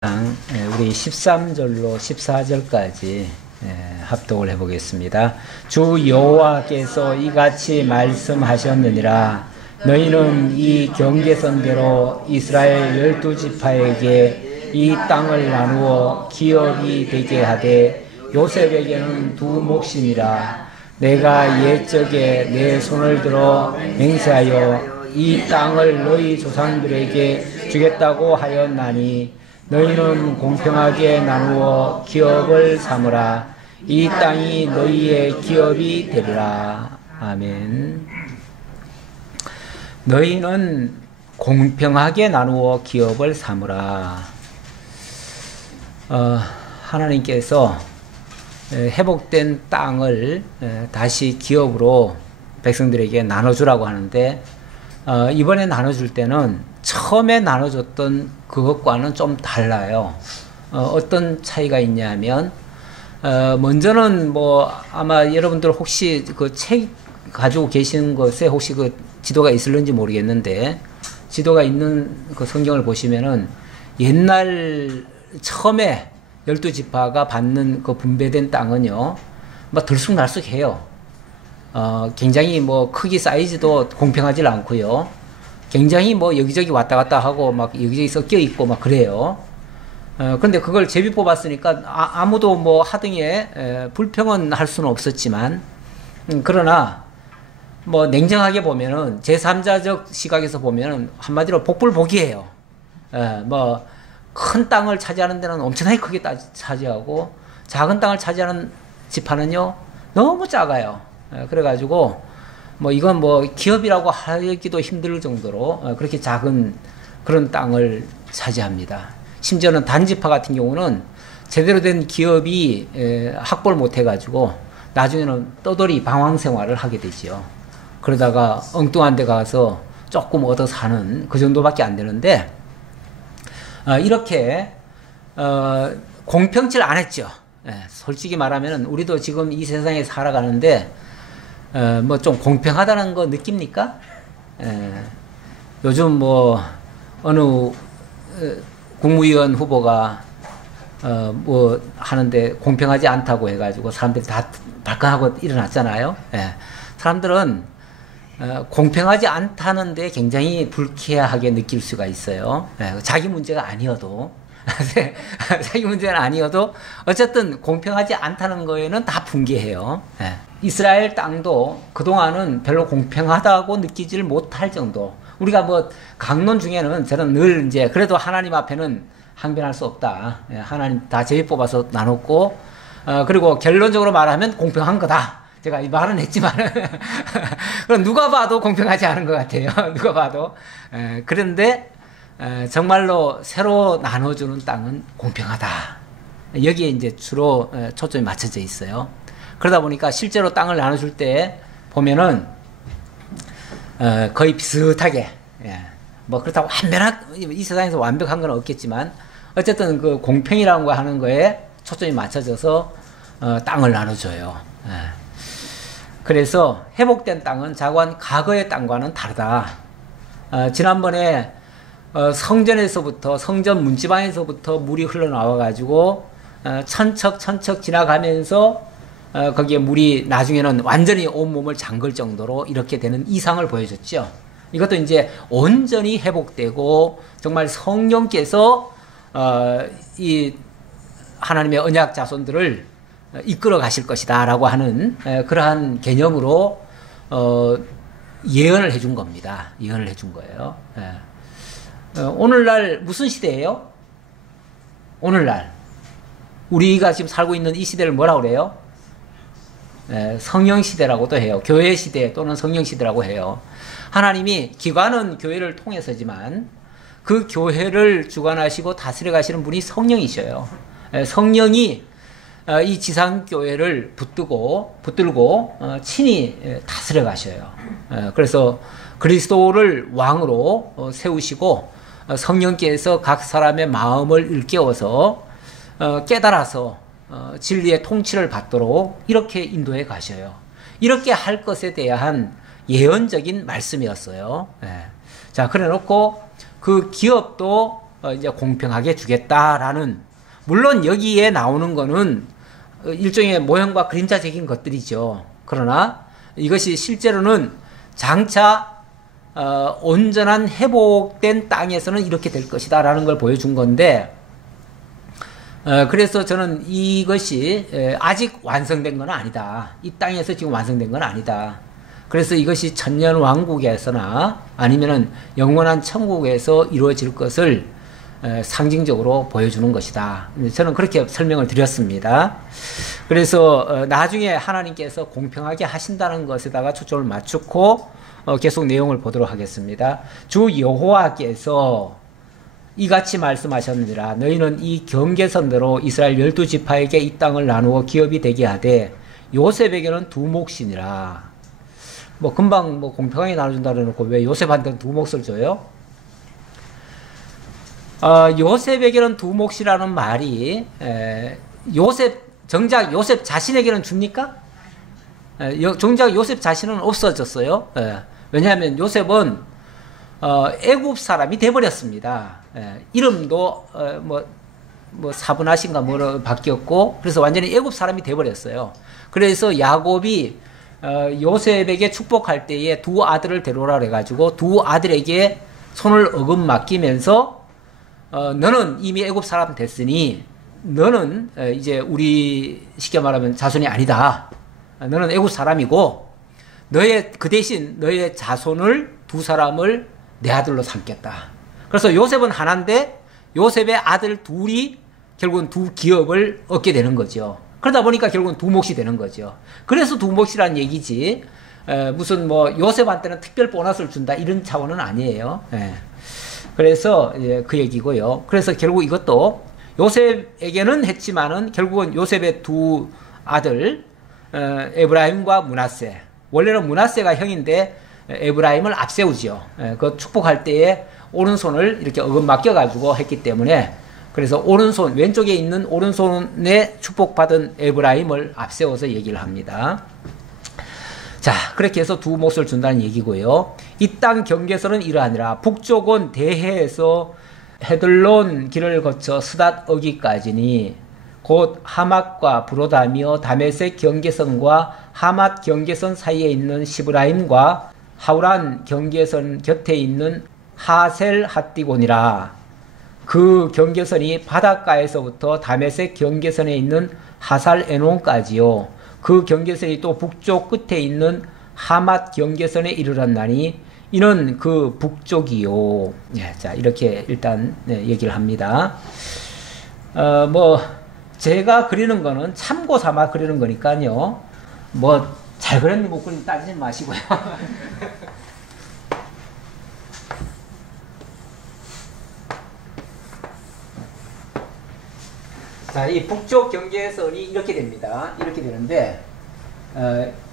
우리 13절로 14절까지 합독을 해보겠습니다. 주 여호와께서 이같이 말씀하셨느니라. 너희는 이 경계선대로 이스라엘 12지파에게 이 땅을 나누어 기업이 되게 하되 요셉에게는 두 몫이니라. 내가 옛적에 내 손을 들어 맹세하여 이 땅을 너희 조상들에게 주겠다고 하였나니 너희는 공평하게 나누어 기업을 삼으라. 이 땅이 너희의 기업이 되리라. 아멘. 너희는 공평하게 나누어 기업을 삼으라. 하나님께서 회복된 땅을 다시 기업으로 백성들에게 나눠주라고 하는데, 이번에 나눠줄 때는 처음에 나눠줬던 그것과는 좀 달라요. 어떤 차이가 있냐면, 먼저는 아마 여러분들 혹시 그 책 가지고 계신 것에 혹시 그 지도가 있을는지 모르겠는데, 지도가 있는 그 성경을 보시면은 옛날 처음에 12지파가 받는 그 분배된 땅은요, 들쑥날쑥해요. 굉장히 크기 사이즈도 공평하지 않고요. 굉장히 여기저기 왔다 갔다 하고 여기저기 섞여 있고 그래요. 그런데 그걸 제비 뽑았으니까 아무도 하등에 불평은 할 수는 없었지만, 그러나 냉정하게 보면은 제3자적 시각에서 보면은 한마디로 복불복이에요. 큰 땅을 차지하는 데는 엄청나게 크게 차지하고, 작은 땅을 차지하는 지파는요 너무 작아요. 그래가지고 이건 기업이라고 하기도 힘들 정도로 그렇게 작은 그런 땅을 차지합니다. 심지어는 단지파 같은 경우는 제대로 된 기업이 확보를 못 해가지고 나중에는 떠돌이 방황 생활을 하게 되지요. 그러다가 엉뚱한 데 가서 조금 얻어 사는 그 정도밖에 안 되는데, 이렇게 공평치를 않았죠. 솔직히 말하면 우리도 지금 이 세상에 살아가는데 좀 공평하다는 거 느낍니까? 요즘 어느 국무위원 후보가 하는데 공평하지 않다고 해가지고 사람들이 다 발끈하고 일어났잖아요. 사람들은 공평하지 않다는 데 굉장히 불쾌하게 느낄 수가 있어요. 자기 문제가 아니어도 자기 문제는 아니어도 어쨌든 공평하지 않다는 거에는 다 분개해요. 이스라엘 땅도 그동안은 별로 공평하다고 느끼지를 못할 정도. 우리가 강론 중에는 저는 늘 이제 그래도 하나님 앞에는 항변할 수 없다. 하나님 다 제비 뽑아서 나눴고, 그리고 결론적으로 말하면 공평한 거다. 제가 이 말은 했지만은 그럼 누가 봐도 공평하지 않은 것 같아요. 누가 봐도. 그런데 정말로 새로 나눠주는 땅은 공평하다. 여기에 이제 주로 초점이 맞춰져 있어요. 그러다 보니까 실제로 땅을 나눠줄 때 보면은 거의 비슷하게, 그렇다고 이 세상에서 완벽한 건 없겠지만 어쨌든 그 공평이라고 하는 거에 초점이 맞춰져서 땅을 나눠줘요. 그래서 회복된 땅은 자관 과거의 땅과는 다르다. 지난번에 성전에서부터, 성전 문지방에서부터 물이 흘러나와가지고 천척 지나가면서 거기에 물이 나중에는 완전히 온몸을 잠글 정도로 이렇게 되는 이상을 보여줬죠. 이것도 이제 온전히 회복되고 정말 성령께서 이 하나님의 언약 자손들을 이끌어 가실 것이다 라고 하는 그러한 개념으로 예언을 해준 겁니다. 예언을 해준 거예요. 오늘날 무슨 시대예요? 오늘날 우리가 지금 살고 있는 이 시대를 뭐라고 그래요? 성령 시대라고도 해요. 교회 시대 또는 성령 시대라고 해요. 하나님이 기관은 교회를 통해서지만 그 교회를 주관하시고 다스려 가시는 분이 성령이셔요. 성령이 이 지상교회를 붙들고 친히 다스려 가셔요. 그래서 그리스도를 왕으로 세우시고 성령께서 각 사람의 마음을 일깨워서 깨달아서 진리의 통치를 받도록 이렇게 인도해 가셔요. 이렇게 할 것에 대한 예언적인 말씀이었어요. 자, 그래 놓고 그 기업도 이제 공평하게 주겠다라는, 물론 여기에 나오는 거는 일종의 모형과 그림자적인 것들이죠. 그러나 이것이 실제로는 장차 온전한 회복된 땅에서는 이렇게 될 것이다 라는 걸 보여준 건데, 그래서 저는 이것이 아직 완성된 건 아니다. 이 땅에서 지금 완성된 건 아니다. 그래서 이것이 천년왕국에서나 아니면은 영원한 천국에서 이루어질 것을 상징적으로 보여주는 것이다. 저는 그렇게 설명을 드렸습니다. 그래서 나중에 하나님께서 공평하게 하신다는 것에다가 초점을 맞추고 계속 내용을 보도록 하겠습니다. 주 여호와께서 이같이 말씀하셨느니라. 너희는 이 경계선대로 이스라엘 12지파에게 이 땅을 나누어 기업이 되게 하되 요셉에게는 두 몫이니라. 뭐 금방 뭐 공평하게 나눠준다 그래놓고 왜 요셉한테는 두 몫을 줘요? 요셉에게는 두 몫이라는 말이 정작 요셉 자신에게는 줍니까? 정작 요셉 자신은 없어졌어요. 왜냐하면 요셉은 애굽 사람이 돼버렸습니다. 이름도 뭐 사브낫인가 뭐로 바뀌었고, 그래서 완전히 애굽 사람이 돼버렸어요. 그래서 야곱이 요셉에게 축복할 때에 두 아들을 데려오라 그래가지고 두 아들에게 손을 어금 맡기면서 너는 이미 애굽 사람 됐으니 너는 이제 우리 쉽게 말하면 자손이 아니다. 너는 애굽 사람이고 그 대신 너의 자손을 두 사람을 내 아들로 삼겠다. 그래서 요셉은 하나인데 요셉의 아들 둘이 결국은 두 기업을 얻게 되는 거죠. 그러다 보니까 결국은 두 몫이 되는 거죠. 그래서 두 몫이라는 얘기지 무슨 뭐 요셉한테는 특별 보너스를 준다 이런 차원은 아니에요. 그래서 그 얘기고요. 그래서 결국 이것도 요셉에게는 했지만은 결국은 요셉의 두 아들 에브라임과 므낫세, 원래는 므낫세가 형인데 에브라임을 앞세우지요. 그 축복할 때에 오른손을 이렇게 어금 맡겨가지고 했기 때문에, 그래서 오른손, 왼쪽에 있는 오른손에 축복받은 에브라임을 앞세워서 얘기를 합니다. 자, 그렇게 해서 두 몫을 준다는 얘기고요. 이 땅 경계선은 이러하니라. 북쪽은 대해에서 헤들론 길을 거쳐 스닷 어기까지니 곧 하맛과 브로다며 다메섹 경계선과 하맛 경계선 사이에 있는 시브라임과 하우란 경계선 곁에 있는 하셀 핫디곤이라. 그 경계선이 바닷가에서부터 다메섹 경계선에 있는 하살 에논까지요. 그 경계선이 또 북쪽 끝에 있는 하맛 경계선에 이르렀나니 이는 그 북쪽이요. 자, 이렇게 일단 얘기를 합니다. 뭐 제가 그리는 거는 참고 삼아 그리는 거니까요. 뭐 잘 그렸니 못 그렸니 따지지 마시고요. 자, 이 북쪽 경계선이 이렇게 됩니다. 이렇게 되는데,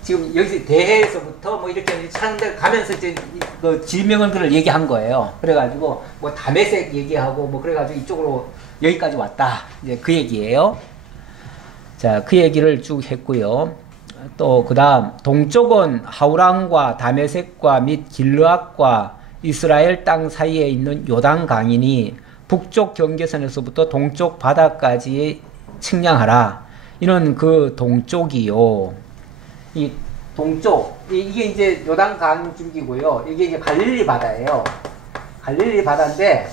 지금 여기서 대해에서부터 뭐 이렇게 차량들 가면서 이제 그 지명을 얘기한 거예요. 그래가지고 뭐 다메섹 얘기하고 뭐 그래가지고 이쪽으로 여기까지 왔다. 이제 그 얘기예요. 자, 그 얘기를 쭉 했고요. 또 그 다음 동쪽은 하우랑과 다메섹과 및 길르앗과 이스라엘 땅 사이에 있는 요단강이니 북쪽 경계선에서부터 동쪽 바다까지 측량하라. 이는 그 동쪽이요. 이 동쪽, 이게 이제 요단강 줄기고요. 이게 이제 갈릴리 바다예요. 갈릴리 바다인데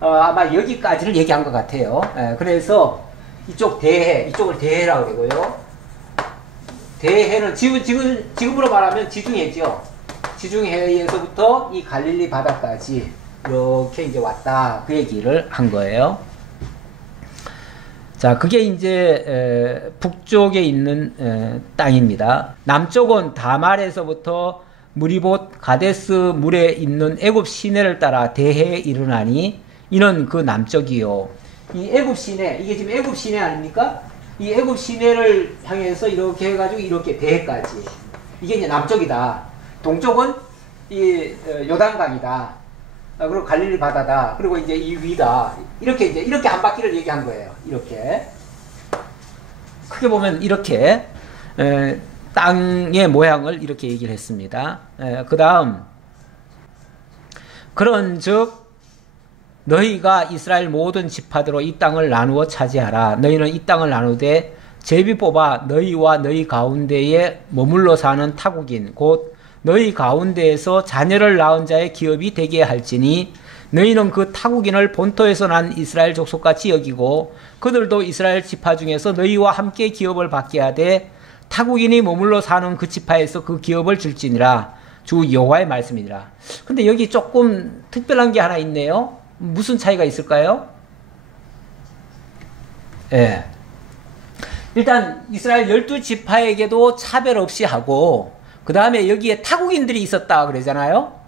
아마 여기까지를 얘기한 것 같아요. 그래서 이쪽 대해, 이쪽을 대해라고 그러고요. 대해는 지금으로 말하면 지중해죠. 지중해에서부터 이 갈릴리 바다까지 이렇게 이제 왔다. 그 얘기를 한 거예요. 자, 그게 이제 북쪽에 있는 땅입니다. 남쪽은 다말에서부터 무리봇 가데스 물에 있는 애굽 시내를 따라 대해에 이르나니 이는 그 남쪽이요. 이 애굽 시내, 이게 지금 애굽 시내 아닙니까? 이 애굽 시내를 향해서 이렇게 해가지고 이렇게 대해까지. 이게 이제 남쪽이다. 동쪽은 이 요단강이다. 그리고 갈릴리 바다다. 그리고 이제 이 위다. 이렇게 한 바퀴를 얘기한 거예요. 이렇게. 크게 보면 이렇게 땅의 모양을 이렇게 얘기를 했습니다. 그 다음 그런즉 너희가 이스라엘 모든 지파대로 이 땅을 나누어 차지하라. 너희는 이 땅을 나누되 제비 뽑아 너희와 너희 가운데에 머물러 사는 타국인 곧 너희 가운데에서 자녀를 낳은 자의 기업이 되게 할지니 너희는 그 타국인을 본토에서 난 이스라엘 족속같이 여기고 그들도 이스라엘 지파 중에서 너희와 함께 기업을 받게 하되 타국인이 머물러 사는 그 지파에서 그 기업을 줄지니라. 주 여호와의 말씀이니라. 근데 여기 조금 특별한 게 하나 있네요. 무슨 차이가 있을까요? 예. 일단 이스라엘 12지파에게도 차별 없이 하고 그 다음에 여기에 타국인들이 있었다 그러잖아요.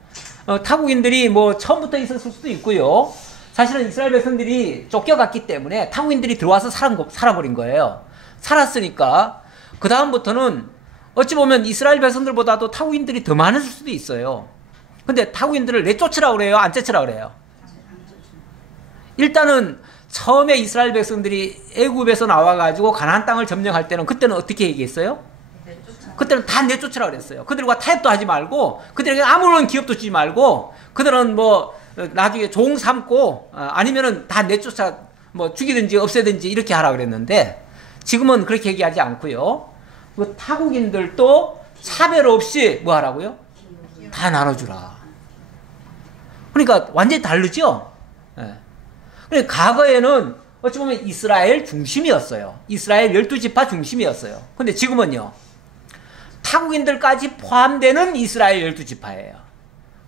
타국인들이 뭐 처음부터 있었을 수도 있고요. 사실은 이스라엘 백성들이 쫓겨갔기 때문에 타국인들이 들어와서 살아버린 거예요. 살았으니까 그 다음부터는 어찌 보면 이스라엘 백성들보다도 타국인들이 더 많을 수도 있어요. 근데 타국인들을 내쫓으라고 그래요? 안 쫓으라고 그래요? 일단은 처음에 이스라엘 백성들이 애굽에서 나와가지고 가나안 땅을 점령할 때는 그때는 어떻게 얘기했어요? 그때는 다 내쫓으라고 그랬어요. 그들과 타협도 하지 말고 그들에게 아무런 기업도 주지 말고 그들은 뭐 나중에 종 삼고 아니면은 다 내쫓아 뭐 죽이든지 없애든지 이렇게 하라 그랬는데 지금은 그렇게 얘기하지 않고요. 그 타국인들도 차별 없이 뭐 하라고요? 다 나눠주라. 그러니까 완전히 다르죠? 예. 그러니까 과거에는 어찌 보면 이스라엘 중심이었어요. 이스라엘 12지파 중심이었어요. 근데 지금은요. 타국인들까지 포함되는 이스라엘 12지파예요.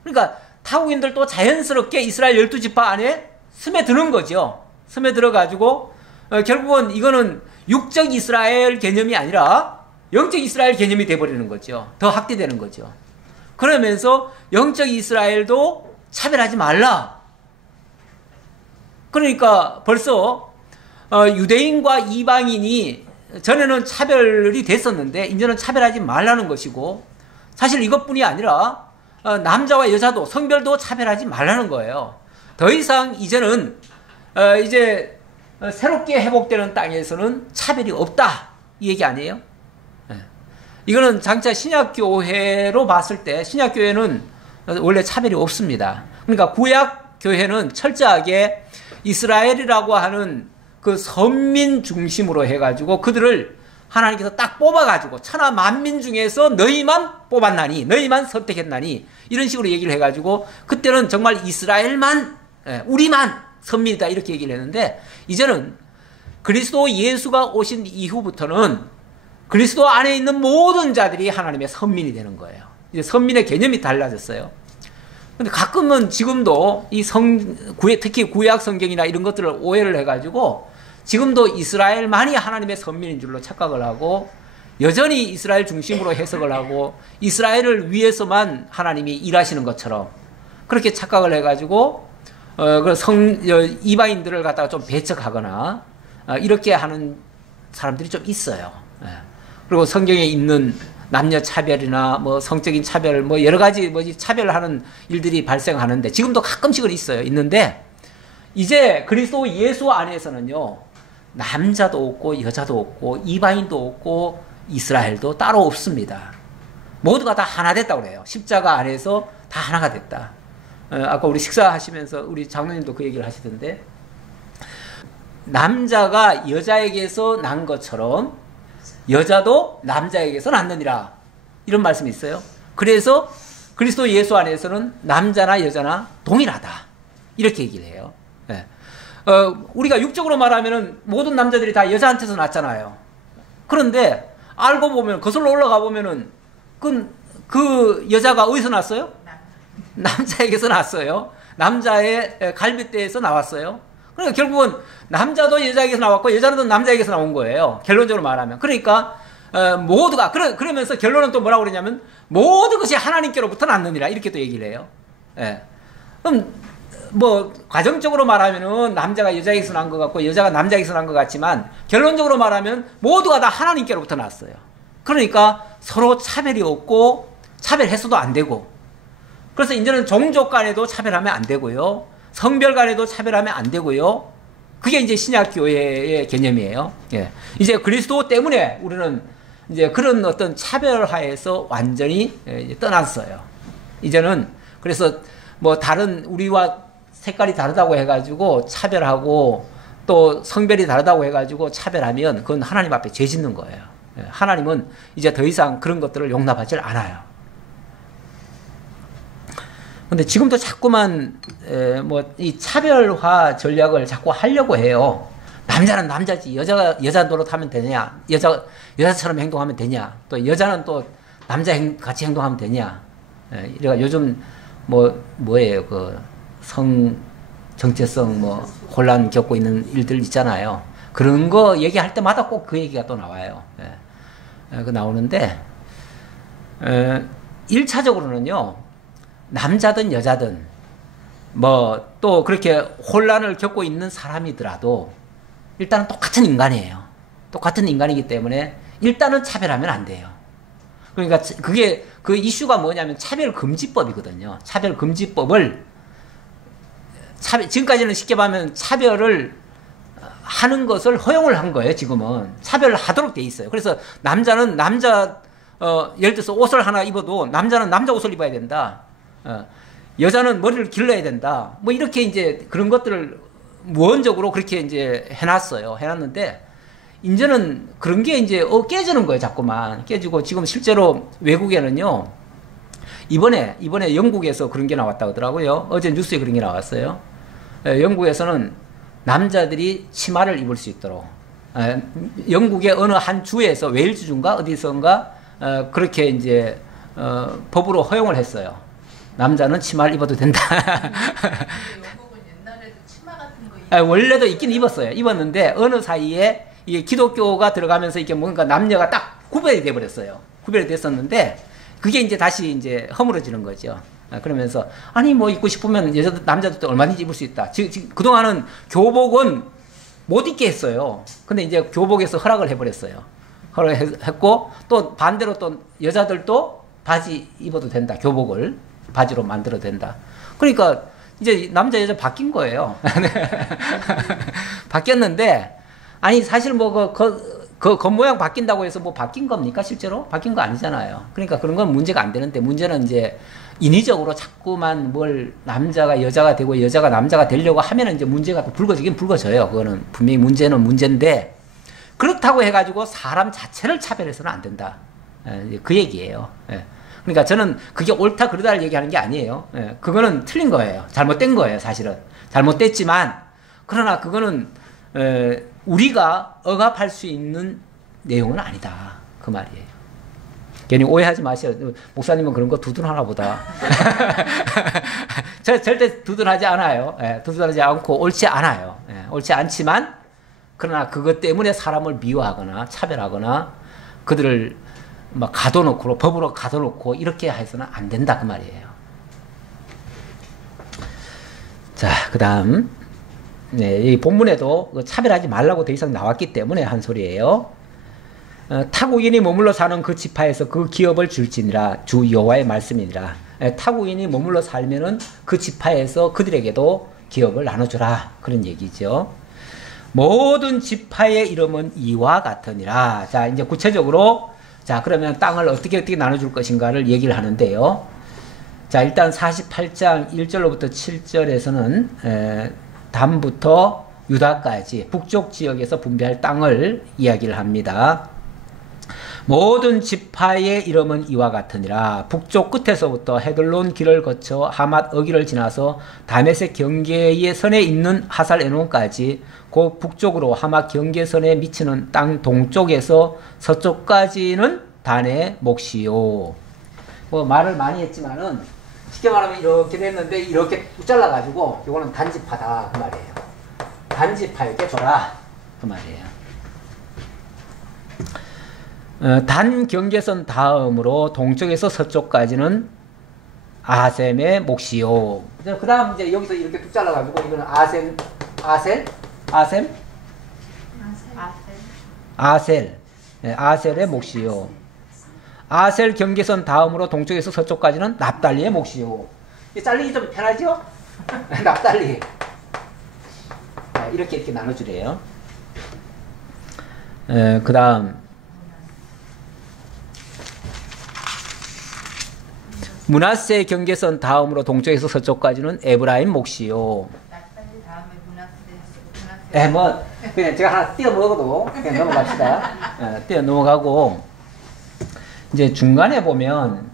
그러니까 타국인들도 자연스럽게 이스라엘 12지파 안에 스며드는 거죠. 스며들어가지고 결국은 이거는 육적 이스라엘 개념이 아니라 영적 이스라엘 개념이 돼버리는 거죠. 더 확대되는 거죠. 그러면서 영적 이스라엘도 차별하지 말라. 그러니까 벌써 유대인과 이방인이 전에는 차별이 됐었는데 이제는 차별하지 말라는 것이고 사실 이것뿐이 아니라 남자와 여자도 성별도 차별하지 말라는 거예요. 더 이상 이제는 이제 새롭게 회복되는 땅에서는 차별이 없다 이 얘기 아니에요? 이거는 장차 신약교회로 봤을 때 신약교회는 원래 차별이 없습니다. 그러니까 구약교회는 철저하게 이스라엘이라고 하는 그 선민 중심으로 해가지고 그들을 하나님께서 딱 뽑아가지고 천하 만민 중에서 너희만 뽑았나니 너희만 선택했나니 이런 식으로 얘기를 해가지고 그때는 정말 이스라엘만 우리만 선민이다 이렇게 얘기를 했는데 이제는 그리스도 예수가 오신 이후부터는 그리스도 안에 있는 모든 자들이 하나님의 선민이 되는 거예요. 이제 선민의 개념이 달라졌어요. 근데 가끔은 지금도 특히 구약 성경이나 이런 것들을 오해를 해가지고 지금도 이스라엘만이 하나님의 선민인 줄로 착각을 하고 여전히 이스라엘 중심으로 해석을 하고 이스라엘을 위해서만 하나님이 일하시는 것처럼 그렇게 착각을 해가지고 이방인들을 갖다가 좀 배척하거나 이렇게 하는 사람들이 좀 있어요. 그리고 성경에 있는 남녀 차별이나 뭐 성적인 차별 뭐 여러 가지 차별하는 일들이 발생하는데 지금도 가끔씩은 있는데 이제 그리스도 예수 안에서는요 남자도 없고 여자도 없고 이방인도 없고 이스라엘도 따로 없습니다. 모두가 다 하나 됐다고 그래요. 십자가 안에서 다 하나가 됐다. 아까 우리 식사하시면서 우리 장로님도 그 얘기를 하시던데 남자가 여자에게서 난 것처럼 여자도 남자에게서 낳느니라 이런 말씀이 있어요. 그래서 그리스도 예수 안에서는 남자나 여자나 동일하다 이렇게 얘기를 해요. 네. 우리가 육적으로 말하면은 모든 남자들이 다 여자한테서 낳잖아요. 그런데 알고 보면 거슬러 올라가 보면은 그 여자가 어디서 났어요? 남자에게서 났어요. 남자의 갈빗대에서 나왔어요. 그러니까 결국은 남자도 여자에게서 나왔고 여자도 남자에게서 나온 거예요. 결론적으로 말하면. 그러니까 모두가 그러면서 결론은 또 뭐라고 그러냐면 모든 것이 하나님께로부터 났느니라 이렇게 또 얘기를 해요. 예. 그럼 뭐 과정적으로 말하면은 남자가 여자에게서 난 것 같고 여자가 남자에게서 난 것 같지만 결론적으로 말하면 모두가 다 하나님께로부터 났어요. 그러니까 서로 차별이 없고 차별해서도 안 되고 그래서 이제는 종족 간에도 차별하면 안 되고요. 성별 간에도 차별하면 안 되고요. 그게 이제 신약교회의 개념이에요. 예. 이제 그리스도 때문에 우리는 이제 그런 어떤 차별하에서 완전히 떠났어요. 이제는 그래서 뭐 다른 우리와 색깔이 다르다고 해가지고 차별하고 또 성별이 다르다고 해가지고 차별하면 그건 하나님 앞에 죄 짓는 거예요. 하나님은 이제 더 이상 그런 것들을 용납하지 않아요. 근데 지금도 자꾸만 뭐 이 차별화 전략을 자꾸 하려고 해요. 남자는 남자지, 여자가 여자 노릇하면 되냐, 여자처럼 행동하면 되냐, 또 여자는 또 남자 같이 행동하면 되냐. 이래가 요즘 뭐예요, 그 성 정체성 뭐 혼란 겪고 있는 일들 있잖아요. 그런 거 얘기할 때마다 꼭 그 얘기가 또 나와요. 그 나오는데 1차적으로는요. 남자든 여자든 뭐 또 그렇게 혼란을 겪고 있는 사람이더라도 일단은 똑같은 인간이에요. 똑같은 인간이기 때문에 일단은 차별하면 안 돼요. 그러니까 그게 그 이슈가 뭐냐면 차별금지법이거든요. 차별금지법을 지금까지는 쉽게 보면 차별을 하는 것을 허용을 한 거예요. 지금은 차별을 하도록 돼 있어요. 그래서 남자는 남자 예를 들어서 옷을 하나 입어도 남자는 남자 옷을 입어야 된다. 여자는 머리를 길러야 된다. 뭐 이렇게 이제 그런 것들을 무언적으로 그렇게 이제 해놨어요. 해놨는데 이제는 그런 게 이제 깨지는 거예요. 자꾸만 깨지고 지금 실제로 외국에는요. 이번에 영국에서 그런 게 나왔다고 하더라고요. 어제 뉴스에 그런 게 나왔어요. 영국에서는 남자들이 치마를 입을 수 있도록 영국의 어느 한 주에서 웨일즈주인가 어디선가 그렇게 이제 법으로 허용을 했어요. 남자는 치마를 입어도 된다. 영국은 옛날에도 치마 같은 거 원래도 있긴 입었어요. 입었는데 어느 사이에 이게 기독교가 들어가면서 이게 뭔가 남녀가 딱 구별이 돼 버렸어요. 구별이 됐었는데 그게 이제 다시 이제 허물어지는 거죠. 그러면서 아니 뭐 입고 싶으면 여자도 남자도 얼마든지 입을 수 있다. 지금 그동안은 교복은 못 입게 했어요. 근데 이제 교복에서 허락을 해버렸어요. 허락했고 또 반대로 또 여자들도 바지 입어도 된다. 교복을 바지로 만들어도 된다. 그러니까 이제 남자 여자 바뀐 거예요. 바뀌었는데 아니 사실 뭐 그 겉모양 바뀐다고 해서 뭐 바뀐 겁니까? 실제로? 바뀐 거 아니잖아요. 그러니까 그런 건 문제가 안 되는데 문제는 이제 인위적으로 자꾸만 뭘 남자가 여자가 되고 여자가 남자가 되려고 하면은 이제 문제가 또 불거지긴 불거져요. 그거는 분명히 문제는 문제인데 그렇다고 해가지고 사람 자체를 차별해서는 안 된다. 그 얘기예요. 그러니까 저는 그게 옳다 그르다를 얘기하는 게 아니에요. 그거는 틀린 거예요. 잘못된 거예요. 사실은. 잘못됐지만 그러나 그거는 우리가 억압할 수 있는 내용은 아니다. 그 말이에요. 괜히 오해하지 마세요. 목사님은 그런 거 두둔하나 보다. 저 절대 두둔하지 않아요. 두둔하지 않고 옳지 않아요. 옳지 않지만 그러나 그것 때문에 사람을 미워하거나 차별하거나 그들을 막 가둬놓고 법으로 가둬놓고 이렇게 해서는 안 된다 그 말이에요. 자, 그다음 이 본문에도 차별하지 말라고 더 이상 나왔기 때문에 한 소리예요. 타국인이 머물러 사는 그 지파에서 그 기업을 줄지니라 주 여호와의 말씀이니라. 타국인이 머물러 살면은 그 지파에서 그들에게도 기업을 나눠주라 그런 얘기죠. 모든 지파의 이름은 이와 같으니라. 자, 이제 구체적으로 자, 그러면 땅을 어떻게 나눠줄 것인가를 얘기를 하는데요. 자, 일단 48장 1절로부터 7절에서는 단부터 유다까지 북쪽 지역에서 분배할 땅을 이야기를 합니다. 모든 지파의 이름은 이와 같으니라. 북쪽 끝에서부터 헤들론 길을 거쳐 하맛 어기를 지나서 다메섹 경계의 선에 있는 하살 에논까지 그 북쪽으로 하맛 경계선에 미치는 땅 동쪽에서 서쪽까지는 단의 몫이요. 뭐 말을 많이 했지만은 쉽게 말하면 이렇게 됐는데 이렇게 잘라가지고 이거는 단지파다 그 말이에요. 단지파에게 줘라 그 말이에요. 단 경계선 다음으로 동쪽에서 서쪽까지는 아셈의 몫이요. 그 다음 이제 여기서 이렇게 뚝 잘라가지고 이거는 아셀의 몫이요. 아셀 경계선 다음으로 동쪽에서 서쪽까지는 납달리의 몫이요. 잘리기 좀 편하죠? 납달리. 이렇게 나눠주래요. 그 다음 므낫세 경계선 다음으로 동쪽에서 서쪽까지는 에브라임 몫이요. 납달리 다음에 문하세. 예, 뭐 그냥 제가 하나 띄어 먹어도 그냥 넘어갑시다. 띄어 넘어가고 이제 중간에 보면은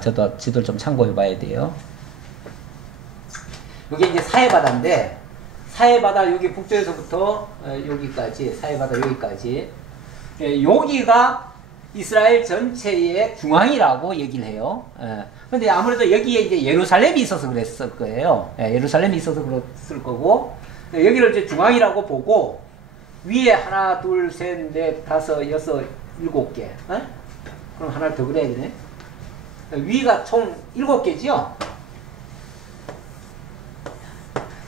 저도 지도를 좀 참고해봐야 돼요. 이게 이제 사해바다인데 사해바다 여기 북쪽에서부터 여기까지 사해바다 여기까지 여기가 이스라엘 전체의 중앙이라고 얘기를 해요. 근데 아무래도 여기에 이제 예루살렘이 있어서 그랬을 거예요. 예루살렘이 있어서 그랬을 거고 여기를 이제 중앙이라고 보고 위에 하나, 둘, 셋, 넷, 다섯, 여섯, 일곱 개. 그럼 하나를 더 그려야 되네. 위가 총 7개지요?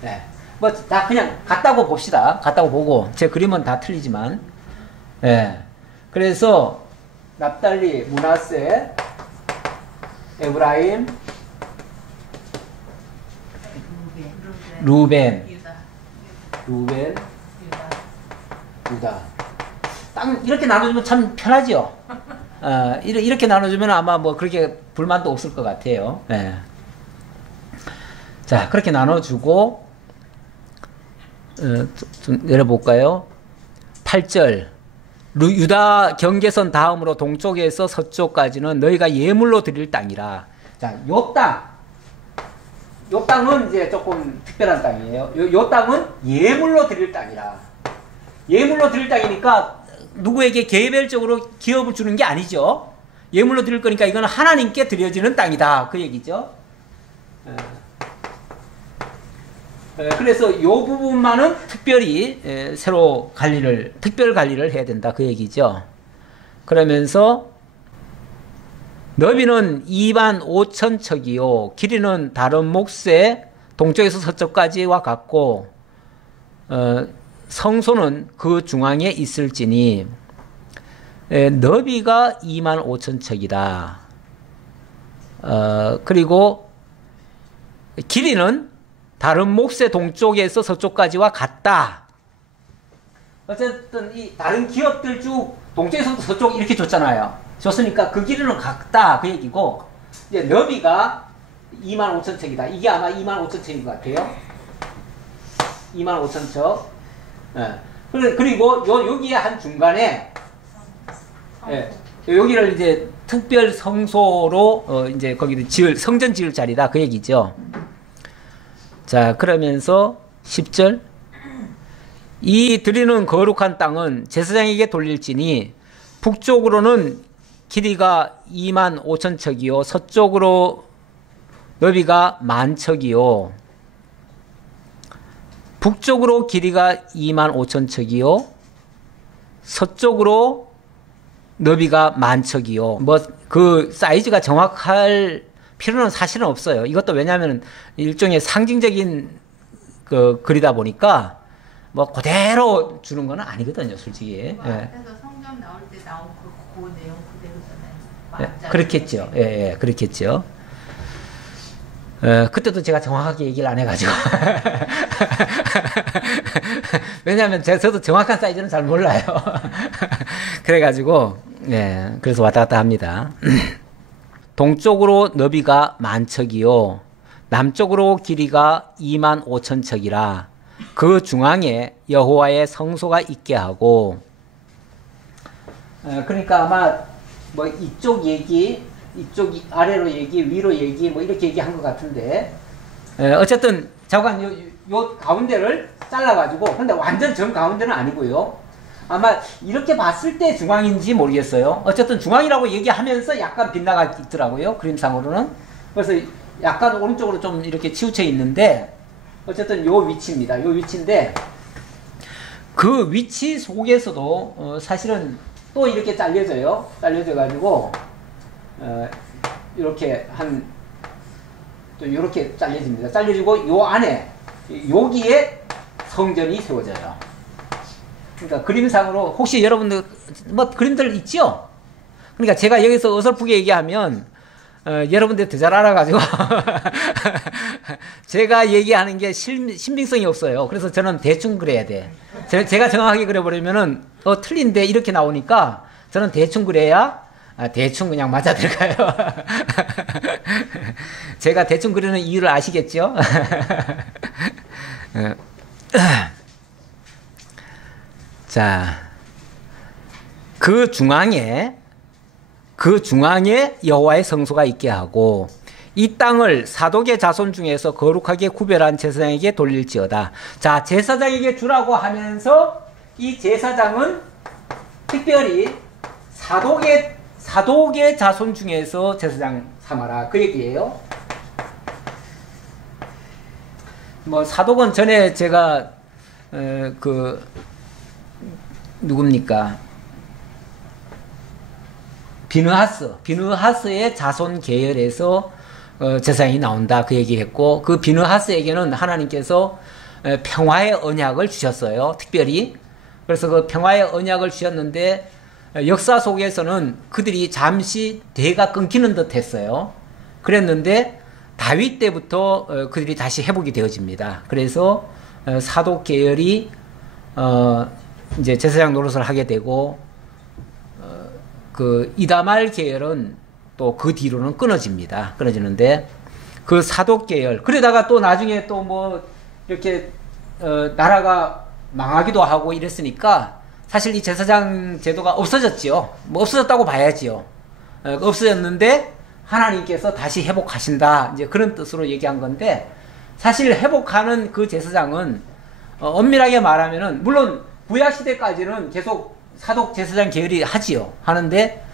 네. 뭐, 다 그냥 같다고 봅시다. 같다고 보고. 제 그림은 다 틀리지만. 네. 그래서, 납달리, 므낫세, 에브라임, 루벤, 유다. 딱 이렇게 나눠주면 참 편하죠? 이렇게 나눠주면 아마 뭐 그렇게 불만도 없을 것 같아요. 네. 자, 그렇게 나눠주고, 좀 내려볼까요? 8절. 유다 경계선 다음으로 동쪽에서 서쪽까지는 너희가 예물로 드릴 땅이라. 자, 요 땅은 이제 조금 특별한 땅이에요. 요 땅은 예물로 드릴 땅이라. 예물로 드릴 땅이니까 누구에게 개별적으로 기업을 주는 게 아니죠. 예물로 드릴 거니까 이건 하나님께 드려지는 땅이다. 그 얘기죠. 그래서 이 부분만은 특별히 특별 관리를 해야 된다. 그 얘기죠. 그러면서 너비는 2만 5천 척이요. 길이는 다른 몫의 동쪽에서 서쪽까지와 같고 성소는 그 중앙에 있을지니 너비가 2만 5천 척이다. 그리고 길이는 다른 몫의 동쪽에서 서쪽까지와 같다. 어쨌든 이 다른 기업들 쭉 동쪽에서 서쪽 이렇게 줬잖아요. 줬으니까 그 길이는 같다. 그 얘기고 이제 너비가 2만 5천 척이다. 이게 아마 2만 5천 척인 것 같아요. 2만 5천 척. 그리고 여기에 한 중간에 여기를 이제 특별 성소로 이제 거기를 성전 지을 자리다. 그 얘기죠. 자, 그러면서 10절. 이 드리는 거룩한 땅은 제사장에게 돌릴지니 북쪽으로는 길이가 2만 5천 척이요 서쪽으로 너비가 1만 척이요 북쪽으로 길이가 2만 5천 척이요 서쪽으로 너비가 1만 척이요. 뭐 그 사이즈가 정확할 필요는 사실은 없어요. 이것도 왜냐하면 일종의 상징적인 그 글이다 보니까 뭐 그대로 주는 건 아니거든요, 솔직히. 그 앞에서 성경 나올 때 나온 그 내용 그대로잖아요. 그렇겠죠. 그렇겠죠. 그때도 제가 정확하게 얘기를 안 해가지고. 왜냐하면 저도 정확한 사이즈는 잘 몰라요. 그래가지고, 그래서 왔다 갔다 합니다. 동쪽으로 너비가 1만 척이요. 남쪽으로 길이가 2만 5천 척이라 그 중앙에 여호와의 성소가 있게 하고, 그러니까 아마 뭐 이쪽 얘기, 이쪽 아래로 얘기, 위로 얘기, 뭐 이렇게 얘기한 것 같은데, 어쨌든 잠깐 요 가운데를 잘라가지고, 근데 완전 정 가운데는 아니고요. 아마 이렇게 봤을 때 중앙인지 모르겠어요. 어쨌든 중앙이라고 얘기하면서 약간 빗나가 있더라고요. 그림상으로는. 그래서 약간 오른쪽으로 좀 이렇게 치우쳐 있는데, 어쨌든 요 위치입니다. 요 위치인데, 그 위치 속에서도 사실은 또 이렇게 잘려져요. 잘려져가지고 이렇게 또 이렇게 잘려집니다. 잘려지고 요 안에 여기에 성전이 세워져요. 그러니까 그림상으로 혹시 여러분들 뭐 그림들 있죠? 그러니까 제가 여기서 어설프게 얘기하면 여러분들 더 잘 알아가지고 제가 얘기하는 게 신빙성이 없어요. 그래서 저는 대충 그려야 돼. 제가 정확하게 그려버리면은 틀린데 이렇게 나오니까 저는 대충 그려야 대충 그냥 맞아 들어가요. 제가 대충 그리는 이유를 아시겠죠? 자, 그 중앙에 여호와의 성소가 있게 하고 이 땅을 사독의 자손 중에서 거룩하게 구별한 제사장에게 돌릴지어다. 자, 제사장에게 주라고 하면서 이 제사장은 특별히 사독의 자손 중에서 제사장 삼아라, 그 얘기예요. 뭐 사독은 전에 제가 누굽니까? 비느하스의 자손 계열에서 제사장이 나온다, 그 얘기했고, 그 비느하스에게는 하나님께서 평화의 언약을 주셨어요, 특별히. 그래서 그 평화의 언약을 주셨는데 역사 속에서는 그들이 잠시 대가 끊기는 듯 했어요. 그랬는데 다윗 때부터 그들이 다시 회복이 되어집니다. 그래서 사독 계열이 이제 제사장 노릇을 하게 되고, 그 이다말 계열은 또 그 뒤로는 끊어집니다. 끊어지는데 그 사독 계열, 그러다가 또 나중에 또 뭐 이렇게 나라가 망하기도 하고 이랬으니까 사실 이 제사장 제도가 없어졌지요. 뭐 없어졌다고 봐야지요. 없어졌는데 하나님께서 다시 회복하신다, 이제 그런 뜻으로 얘기한 건데, 사실 회복하는 그 제사장은 엄밀하게 말하면은 물론 구약 시대까지는 계속 사독 제사장 계열이 하지요. 하는데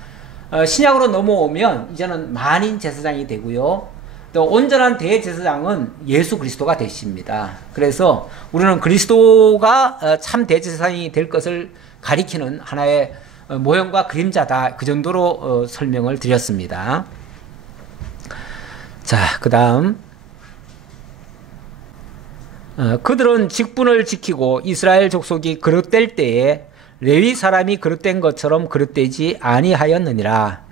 신약으로 넘어오면 이제는 만인 제사장이 되고요. 또 온전한 대제사장은 예수 그리스도가 되십니다. 그래서 우리는 그리스도가 참 대제사장이 될 것을 가리키는 하나의 모형과 그림자다, 그 정도로 설명을 드렸습니다. 자, 그 다음 그들은 직분을 지키고 이스라엘 족속이 거듭될 때에 레위 사람이 거듭된 것처럼 거듭되지 아니하였느니라.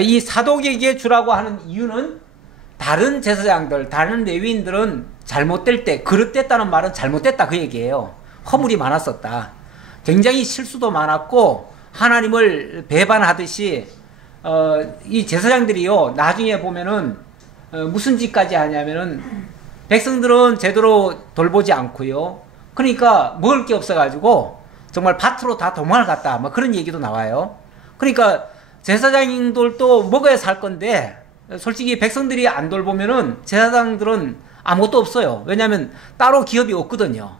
이 사독에게 주라고 하는 이유는 다른 제사장들, 다른 레위인들은 잘못될 때, 거듭됐다는 말은 잘못됐다, 그 얘기예요. 허물이 많았었다. 굉장히 실수도 많았고 하나님을 배반하듯이 이 제사장들이요, 나중에 보면은 무슨 짓까지 하냐면은 백성들은 제대로 돌보지 않고요. 그러니까 먹을 게 없어가지고 정말 밭으로 다 도망을 갔다, 뭐 그런 얘기도 나와요. 그러니까 제사장들도 먹어야 살 건데 솔직히 백성들이 안 돌보면은 제사장들은 아무것도 없어요. 왜냐하면 따로 기업이 없거든요.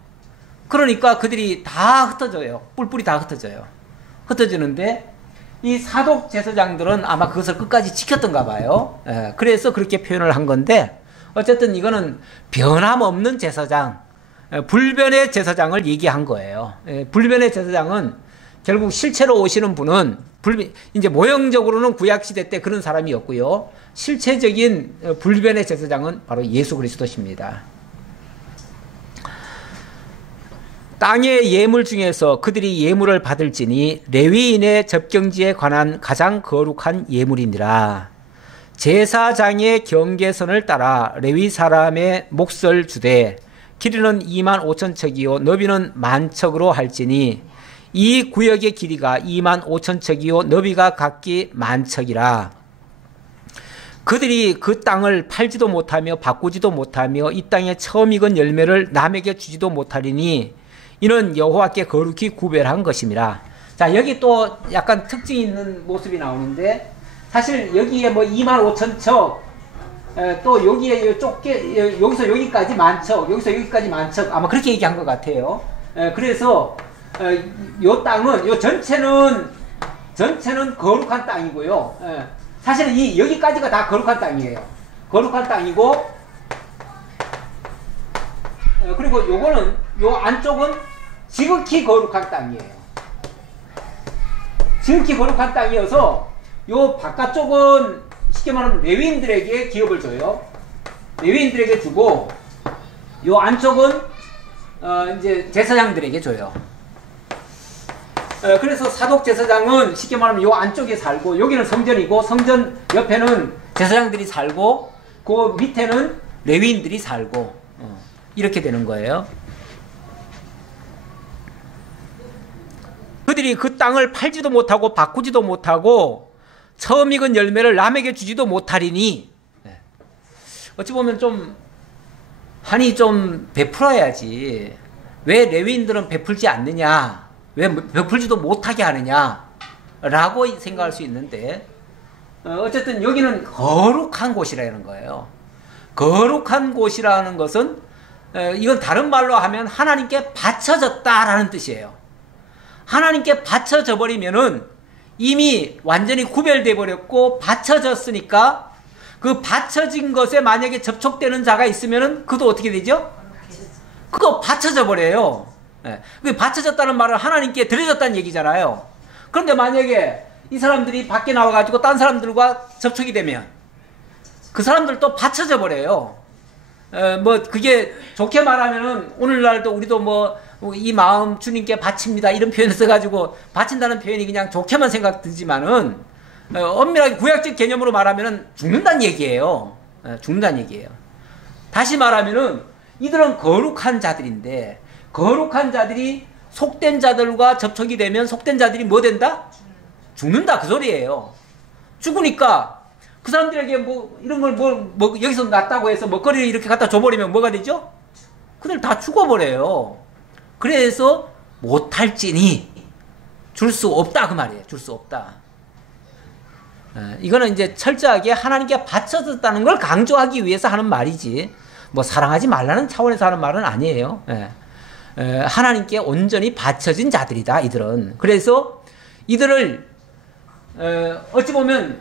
그러니까 그들이 다 흩어져요. 뿔뿔이 다 흩어져요. 흩어지는데 이 사독 제사장들은 아마 그것을 끝까지 지켰던가 봐요. 그래서 그렇게 표현을 한 건데, 어쨌든 이거는 변함없는 제사장, 불변의 제사장을 얘기한 거예요. 불변의 제사장은 결국 실체로 오시는 분은 이제 모형적으로는 구약시대 때 그런 사람이었고요. 실체적인 불변의 제사장은 바로 예수 그리스도십니다. 땅의 예물 중에서 그들이 예물을 받을지니 레위인의 접경지에 관한 가장 거룩한 예물이니라. 제사장의 경계선을 따라 레위 사람의 몫을 주되 길이는 2만 5천 척이요 너비는 10,000척으로 할지니 이 구역의 길이가 2만 5천 척이요 너비가 각기 10,000척이라. 그들이 그 땅을 팔지도 못하며 바꾸지도 못하며 이 땅에 처음 익은 열매를 남에게 주지도 못하리니 이는 여호와께 거룩히 구별한 것임이라. 자, 여기 또 약간 특징 있는 모습이 나오는데, 사실 여기에 뭐 2만 5천 척, 또 여기에 여기서 여기까지 10,000척, 여기서 여기까지 10,000척, 아마 그렇게 얘기한 것 같아요. 그래서 요 땅은, 요 전체는 거룩한 땅이고요. 사실은 여기까지가 다 거룩한 땅이에요. 거룩한 땅이고, 그리고 요거는, 요 안쪽은 지극히 거룩한 땅이에요. 지극히 거룩한 땅이어서 요 바깥쪽은 쉽게 말하면 레위인들에게 기업을 줘요. 레위인들에게 주고, 요 안쪽은 이제 제사장들에게 줘요. 그래서 사독 제사장은 쉽게 말하면 요 안쪽에 살고, 여기는 성전이고, 성전 옆에는 제사장들이 살고, 그 밑에는 레위인들이 살고, 이렇게 되는 거예요. 그들이 그 땅을 팔지도 못하고 바꾸지도 못하고 처음 익은 열매를 남에게 주지도 못하리니. 어찌 보면 좀 한이 좀 베풀어야지. 왜 레위인들은 베풀지 않느냐, 왜 베풀지도 못하게 하느냐 라고 생각할 수 있는데, 어쨌든 여기는 거룩한 곳이라는 거예요. 거룩한 곳이라는 것은 이건 다른 말로 하면 하나님께 바쳐졌다라는 뜻이에요. 하나님께 바쳐져 버리면은 이미 완전히 구별돼 버렸고 바쳐졌으니까 그 바쳐진 것에 만약에 접촉되는 자가 있으면은 그도 어떻게 되죠? 그거 바쳐져 버려요. 그 바쳐졌다는 말은 하나님께 드려졌다는 얘기잖아요. 그런데 만약에 이 사람들이 밖에 나와가지고 딴 사람들과 접촉이 되면 그 사람들도 바쳐져 버려요. 뭐 그게 좋게 말하면은 오늘날도 우리도 뭐 이 마음 주님께 바칩니다 이런 표현을 써가지고 바친다는 표현이 그냥 좋게만 생각되지만은 엄밀하게 구약적 개념으로 말하면은 죽는다는 얘기예요. 죽는다는 얘기예요. 다시 말하면은 이들은 거룩한 자들인데, 거룩한 자들이 속된 자들과 접촉이 되면 속된 자들이 뭐 된다? 죽는다 그 소리예요. 죽으니까 그 사람들에게 뭐 이런 걸 뭐 여기서 났다고 해서 먹거리를 이렇게 갖다 줘버리면 뭐가 되죠? 그들 다 죽어버려요. 그래서 못할지니 줄 수 없다 그 말이에요. 줄 수 없다. 이거는 이제 철저하게 하나님께 바쳐졌다는 걸 강조하기 위해서 하는 말이지, 뭐 사랑하지 말라는 차원에서 하는 말은 아니에요. 하나님께 온전히 바쳐진 자들이다 이들은. 그래서 이들을 어찌 보면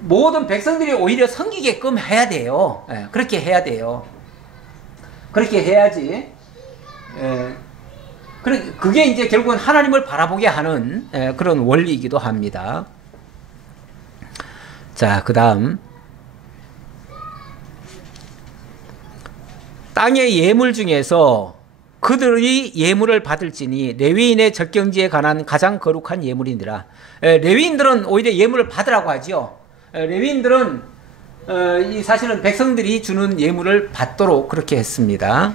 모든 백성들이 오히려 섬기게끔 해야 돼요. 그렇게 해야 돼요. 그렇게 해야지. 그게 이제 결국은 하나님을 바라보게 하는 그런 원리이기도 합니다. 자, 그 다음 땅의 예물 중에서 그들이 예물을 받을지니 레위인의 적경지에 관한 가장 거룩한 예물이니라. 레위인들은 오히려 예물을 받으라고 하죠. 레위인들은 이 사실은 백성들이 주는 예물을 받도록 그렇게 했습니다.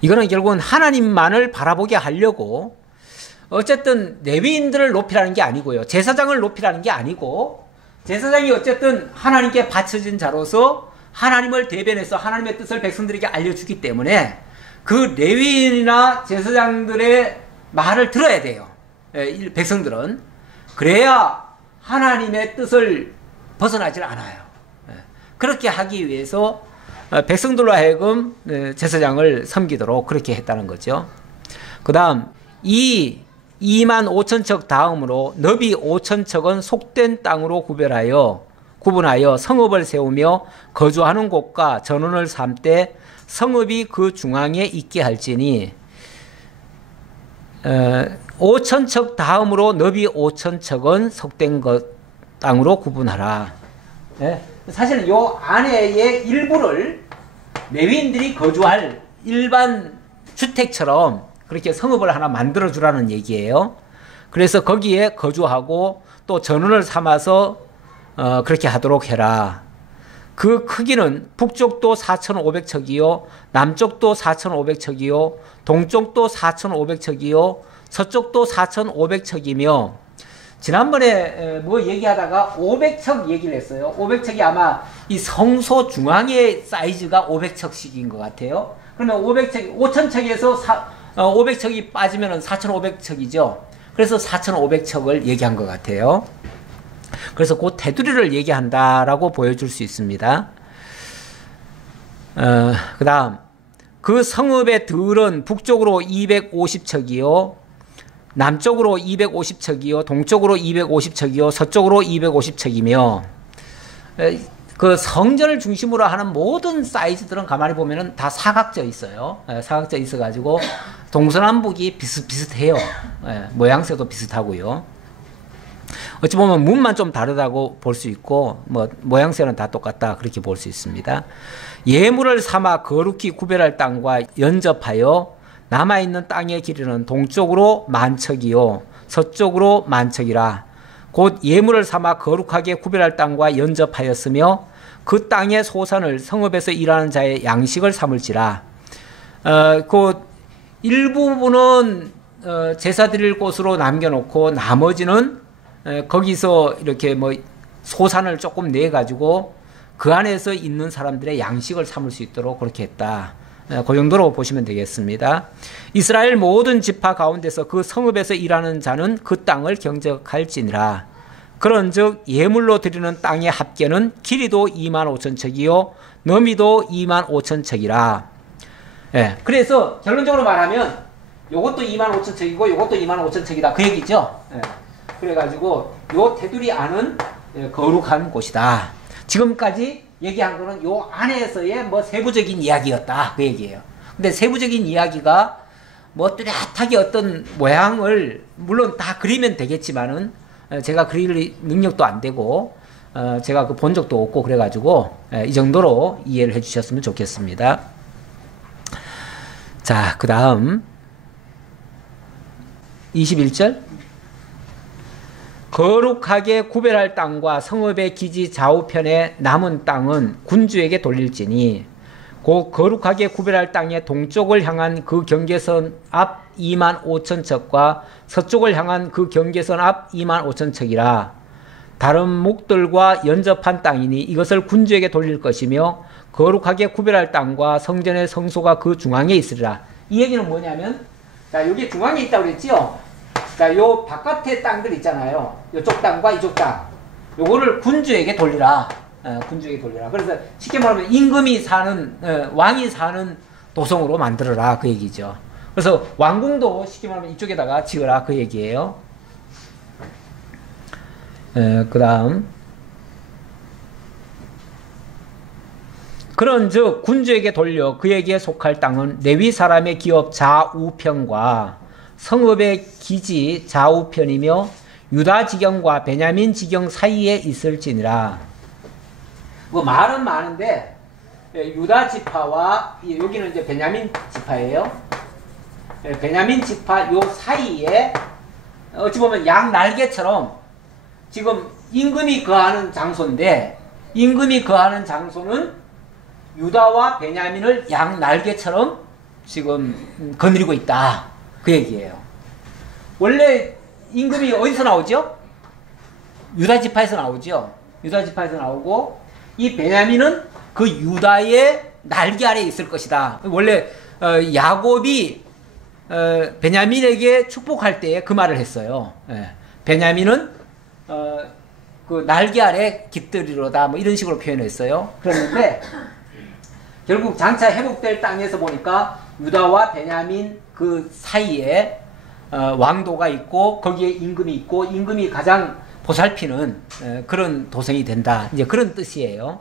이거는 결국은 하나님만을 바라보게 하려고, 어쨌든 레위인들을 높이라는 게 아니고요, 제사장을 높이라는 게 아니고, 제사장이 어쨌든 하나님께 바쳐진 자로서 하나님을 대변해서 하나님의 뜻을 백성들에게 알려주기 때문에 그 레위인이나 제사장들의 말을 들어야 돼요. 백성들은. 그래야 하나님의 뜻을 벗어나질 않아요. 그렇게 하기 위해서 백성들로 하여금 제사장을 섬기도록 그렇게 했다는 거죠. 그 다음 2만 5천 척 다음으로 너비 5천 척은 속된 땅으로 구분하여 성읍을 세우며 거주하는 곳과 전원을 삼되 성읍이 그 중앙에 있게 할지니, 5천 척 다음으로 너비 5천 척은 속된 땅으로 구분하라. 사실은 요 안에의 일부를 레위인들이 거주할 일반 주택처럼 그렇게 성읍을 하나 만들어 주라는 얘기예요. 그래서 거기에 거주하고 또 전원을 삼아서 그렇게 하도록 해라. 그 크기는 북쪽도 4,500척이요 남쪽도 4,500척이요 동쪽도 4,500척이요 서쪽도 4,500척이며, 지난번에 뭐 얘기하다가 500척 얘기를 했어요. 500척이 아마 이 성소 중앙의 사이즈가 500척씩인 것 같아요. 그러면 500척, 5,000척에서 500척이 빠지면 4,500척이죠. 그래서 4,500척을 얘기한 것 같아요. 그래서 그 테두리를 얘기한다라고 보여줄 수 있습니다. 그 다음 그 성읍의 들은 북쪽으로 250척이요 남쪽으로 250척이요 동쪽으로 250척이요 서쪽으로 250척이며, 그 성전을 중심으로 하는 모든 사이즈들은 가만히 보면은 다 사각져 있어요. 사각져 있어가지고 동서남북이 비슷비슷해요. 모양새도 비슷하고요. 어찌 보면 문만 좀 다르다고 볼 수 있고, 뭐 모양새는 다 똑같다 그렇게 볼 수 있습니다. 예물을 삼아 거룩히 구별할 땅과 연접하여 남아있는 땅의 길이는 동쪽으로 만척이요 서쪽으로 만척이라. 곧 예물을 삼아 거룩하게 구별할 땅과 연접하였으며 그 땅의 소산을 성읍에서 일하는 자의 양식을 삼을지라. 그 일부분은 제사 드릴 곳으로 남겨놓고 나머지는 거기서 이렇게 뭐 소산을 조금 내 가지고 그 안에서 있는 사람들의 양식을 삼을 수 있도록 그렇게 했다. 그 정도로 보시면 되겠습니다. 이스라엘 모든 지파 가운데서 그 성읍에서 일하는 자는 그 땅을 경작할지니라. 그런즉 예물로 드리는 땅의 합계는 길이도 25,000척이요 너미도 25,000척이라. 예, 그래서 결론적으로 말하면 요것도 25,000척이고 요것도 25,000척이다 그 얘기죠. 예, 그래가지고 요 테두리 안은 거룩한 곳이다. 지금까지 얘기한 거는 요 안에서의 뭐 세부적인 이야기였다 그 얘기예요. 근데 세부적인 이야기가 뭐 뚜렷하게 어떤 모양을 물론 다 그리면 되겠지만은 제가 그릴 능력도 안 되고 제가 그 본 적도 없고 그래가지고 이 정도로 이해를 해주셨으면 좋겠습니다. 자, 그 다음 21절 거룩하게 구별할 땅과 성읍의 기지 좌우편에 남은 땅은 군주에게 돌릴지니 그 거룩하게 구별할 땅의 동쪽을 향한 그 경계선 앞 25,000척과 서쪽을 향한 그 경계선 앞 25,000척이라. 다른 목들과 연접한 땅이니 이것을 군주에게 돌릴 것이며 거룩하게 구별할 땅과 성전의 성소가 그 중앙에 있으리라. 이 얘기는 뭐냐면, 자, 여기 중앙에 있다고 그랬지요? 자, 요 바깥의 땅들 있잖아요. 이쪽 땅과 이쪽 땅. 요거를 군주에게 돌리라. 군주에게 돌리라. 그래서 쉽게 말하면 임금이 사는, 왕이 사는 도성으로 만들어라. 그 얘기죠. 그래서 왕궁도 쉽게 말하면 이쪽에다가 지으라. 그 얘기예요. 그 다음. 그런즉 군주에게 돌려 그에게 속할 땅은 레위 사람의 기업 좌우편과 성읍의 기지 좌우편이며 유다 지경과 베냐민 지경 사이에 있을지니라. 뭐 말은 많은데 유다 지파와 여기는 이제 베냐민 지파예요. 베냐민 지파 요 사이에 어찌 보면 양 날개처럼 지금 임금이 거하는 장소인데 임금이 거하는 장소는 유다와 베냐민을 양 날개처럼 지금 거느리고 있다. 그 얘기예요. 원래 임금이 어디서 나오죠? 유다 지파에서 나오죠. 유다 지파에서 나오고 이 베냐민은 그 유다의 날개 아래에 있을 것이다. 원래 야곱이 베냐민에게 축복할 때에 그 말을 했어요. 베냐민은 그 날개 아래 깃들이로다 뭐 이런 식으로 표현했어요. 그랬는데 결국 장차 회복될 땅에서 보니까 유다와 베냐민 그 사이에 왕도가 있고 거기에 임금이 있고 임금이 가장 보살피는 그런 도성이 된다. 이제 그런 뜻이에요.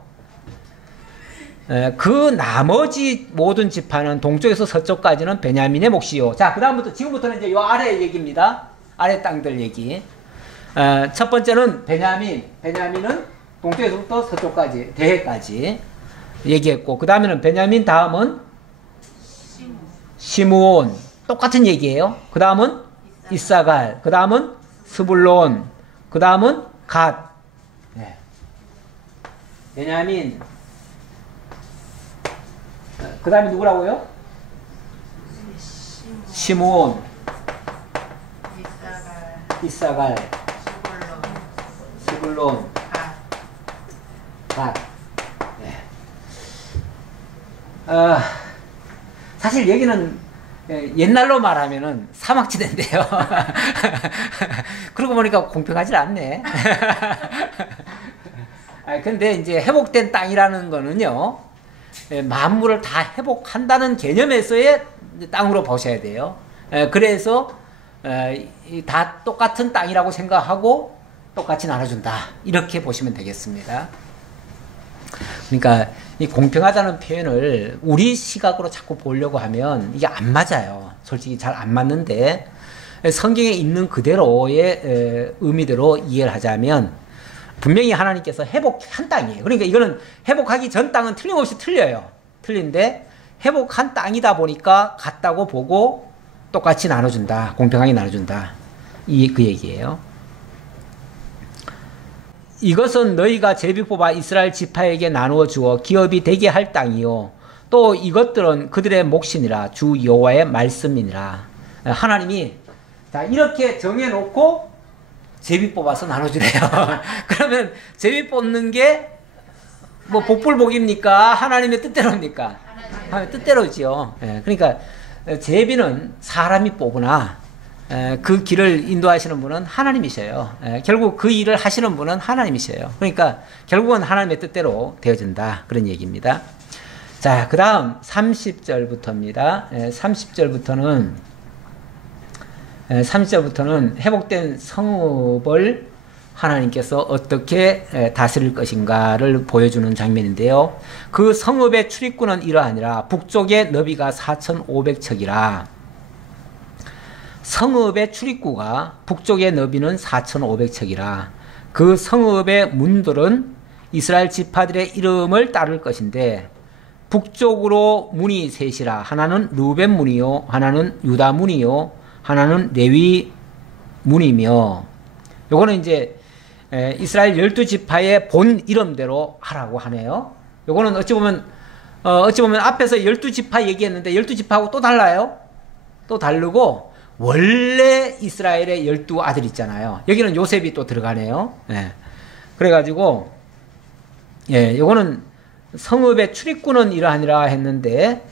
그 나머지 모든 지파는 동쪽에서 서쪽까지는 베냐민의 몫이요. 자, 그 다음부터 지금부터는 이제 요 아래 얘기입니다. 아래 땅들 얘기. 첫 번째는 베냐민은 동쪽에서부터 서쪽까지 대해까지 얘기했고, 그 다음에는 베냐민 다음은 시므온 똑같은 얘기예요. 그 다음은 이사갈, 그 다음은 스불론, 그 다음은 갓. 네. 베냐민. 그 다음에 누구라고요? 시므온, 이사갈, 스불론, 갓. 네. 사실 여기는 옛날로 말하면은 사막지대인데요. 그러고 보니까 공평하지 않네. 근데 이제 회복된 땅이라는 거는요, 만물을 다 회복한다는 개념에서의 땅으로 보셔야 돼요. 그래서 다 똑같은 땅이라고 생각하고 똑같이 나눠준다. 이렇게 보시면 되겠습니다. 그러니까 이 공평하다는 표현을 우리 시각으로 자꾸 보려고 하면 이게 안 맞아요. 솔직히 잘 안 맞는데 성경에 있는 그대로의 의미대로 이해를 하자면 분명히 하나님께서 회복한 땅이에요. 그러니까 이거는 회복하기 전 땅은 틀림없이 틀려요. 틀린데 회복한 땅이다 보니까 같다고 보고 똑같이 나눠준다. 공평하게 나눠준다. 그 얘기예요. 이것은 너희가 제비 뽑아 이스라엘 지파에게 나누어 주어 기업이 되게 할 땅이요. 또 이것들은 그들의 몫이니라. 주 여호와의 말씀이니라. 하나님이 자, 이렇게 정해놓고 제비 뽑아서 나눠주래요. 그러면 제비 뽑는 게 뭐 복불복입니까? 하나님의 뜻대로입니까? 하나님의 뜻대로지요. 예, 그러니까 제비는 사람이 뽑으나 그 길을 인도하시는 분은 하나님이셔요. 결국 그 일을 하시는 분은 하나님이셔요. 그러니까 결국은 하나님의 뜻대로 되어진다. 그런 얘기입니다. 자, 그 다음 30절부터입니다. 30절부터는 회복된 성읍을 하나님께서 어떻게 다스릴 것인가를 보여주는 장면인데요. 그 성읍의 출입구는 이러하니라. 북쪽의 너비가 4,500척이라. 성읍의 출입구가 북쪽의 너비는 4,500척이라. 그 성읍의 문들은 이스라엘 지파들의 이름을 따를 것인데 북쪽으로 문이 셋이라. 하나는 루벤 문이요, 하나는 유다 문이요, 하나는 레위 문이며. 요거는 이제 이스라엘 12지파의 본 이름대로 하라고 하네요. 요거는 어찌 보면 앞에서 12지파 얘기했는데 12지파하고 또 달라요. 또 다르고 원래 이스라엘의 12아들 있잖아요. 여기는 요셉이 또 들어가네요. 예. 그래가지고 요거는 성읍의 출입구는 이러하니라 했는데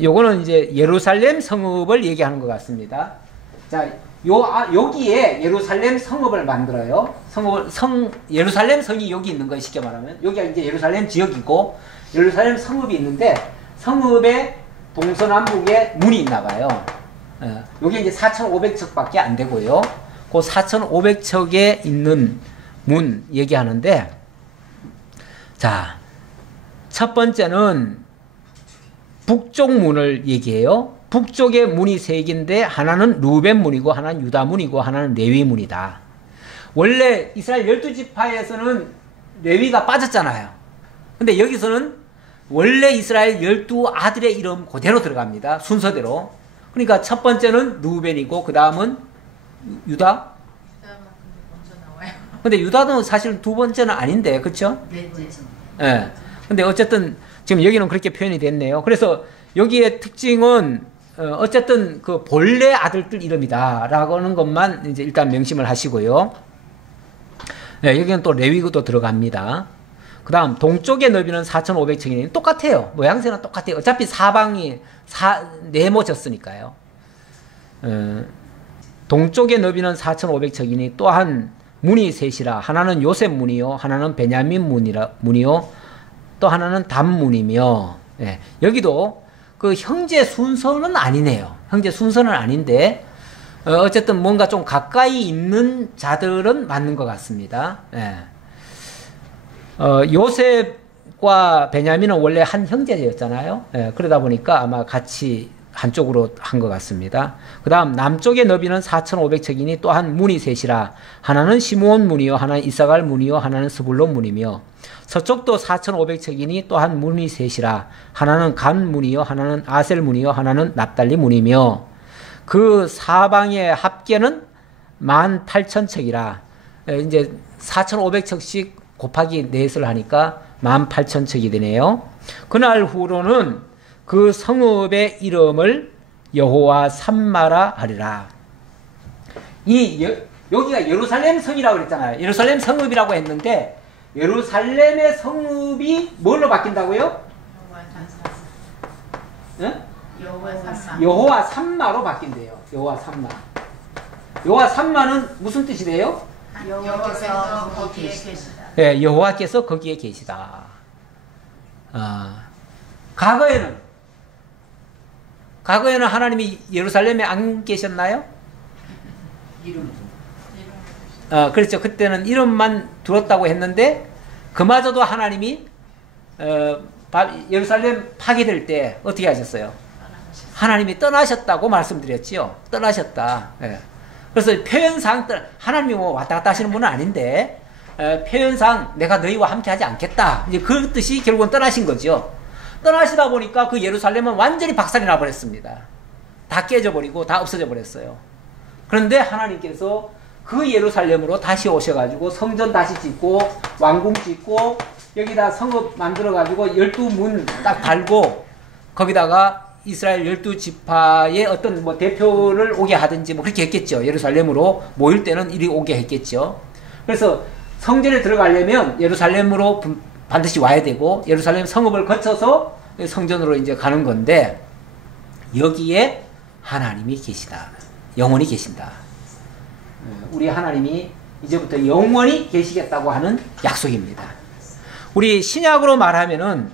요거는 이제 예루살렘 성읍을 얘기하는 것 같습니다. 자, 여기에 예루살렘 성읍을 만들어요. 예루살렘 성이 여기 있는 거예요. 쉽게 말하면 여기가 이제 예루살렘 지역이고 예루살렘 성읍이 있는데 성읍의 동서남북에 문이 있나 봐요. 여기 이제 4,500척밖에 안 되고요. 그 4,500척에 있는 문 얘기하는데, 자, 첫 번째는 북쪽 문을 얘기해요. 북쪽에 문이 세 개인데 하나는 루벤 문이고 하나는 유다 문이고 하나는 레위 문이다. 원래 이스라엘 12지파에서는 레위가 빠졌잖아요. 근데 여기서는 원래 이스라엘 12아들의 이름 그대로 들어갑니다. 순서대로. 그러니까 첫 번째는 루벤이고 그 다음은 유다? 근데 유다도 사실 두 번째는 아닌데, 그렇죠? 네. 근데 어쨌든 지금 여기는 그렇게 표현이 됐네요. 그래서 여기의 특징은 어쨌든 그 본래 아들들 이름이다라고 하는 것만 이제 일단 명심을 하시고요. 네, 여기는 또 레위구도 들어갑니다. 그 다음 동쪽의 너비는 4,500척이니 똑같아요. 모양새는 똑같아요. 어차피 사방이 네모졌으니까요. 동쪽의 너비는 4,500척이니 또한 문이 셋이라. 하나는 요셉 문이요, 하나는 베냐민 문이요, 또 하나는 단 문이며. 예, 여기도 그 형제 순서는 아니네요. 형제 순서는 아닌데 어쨌든 뭔가 좀 가까이 있는 자들은 맞는 것 같습니다. 예. 요셉과 베냐민은 원래 한 형제였잖아요. 예, 그러다 보니까 아마 같이 한쪽으로 한 것 같습니다. 그 다음 남쪽의 너비는 4,500척이니 또한 문이 셋이라. 하나는 시므온 문이요, 하나는 이사갈 문이요, 하나는 스불론 문이며. 서쪽도 4,500척이니 또한 문이 셋이라. 하나는 간 문이요, 하나는 아셀 문이요, 하나는 납달리 문이며. 그 사방의 합계는 18,000척이라. 이제 4,500척씩 곱하기 넷을 하니까 18,000척이 되네요. 그날 후로는 그 성읍의 이름을 여호와 삼마라 하리라. 여기가 예루살렘 성이라고 그랬잖아요. 예루살렘 성읍이라고 했는데 예루살렘의 성읍이 뭘로 바뀐다고요? 여호와 삼마로 바뀐대요. 여호와 삼마. 여호와 삼마는 무슨 뜻이 돼요? 여호와께서 거기에 계시다. 네, 여호와께서 거기에 계시다. 과거에는 하나님이 예루살렘에 안 계셨나요? 그렇죠. 그때는 이름만 들었다고 했는데 그마저도 하나님이 예루살렘 파괴될 때 어떻게 하셨어요? 하나님이 떠나셨다고 말씀드렸지요. 떠나셨다. 예. 그래서 표현상 하나님이 뭐 왔다 갔다 하시는 분은 아닌데 표현상 내가 너희와 함께 하지 않겠다. 이제 그 뜻이 결국은 떠나신 거죠. 떠나시다 보니까 그 예루살렘은 완전히 박살이 나버렸습니다. 다 깨져버리고 다 없어져 버렸어요. 그런데 하나님께서 그 예루살렘으로 다시 오셔가지고 성전 다시 짓고 왕궁 짓고 여기다 성읍 만들어가지고 12문 딱 달고 거기다가 이스라엘 12지파의 어떤 뭐 대표를 오게 하든지 뭐 그렇게 했겠죠. 예루살렘으로 모일 때는 이리 오게 했겠죠. 그래서 성전에 들어가려면 예루살렘으로 반드시 와야 되고 예루살렘 성읍을 거쳐서 성전으로 이제 가는 건데 여기에 하나님이 계시다. 영원히 계신다. 우리 하나님이 이제부터 영원히 계시겠다고 하는 약속입니다. 우리 신약으로 말하면은